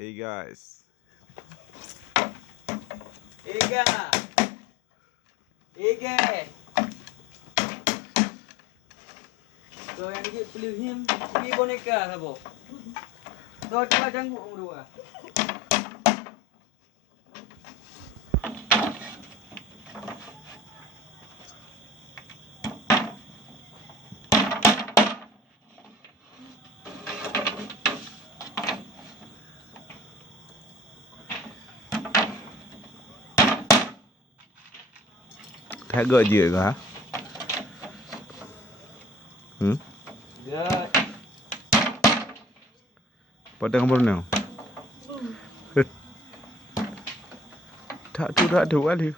Hey guys. Ega. Ega. Kau yang dia pelih him, pergi boneka sabo. Kau coba janggut orang dua. Kagak je kah? Ya. Padang Borneo. Tak tu kali.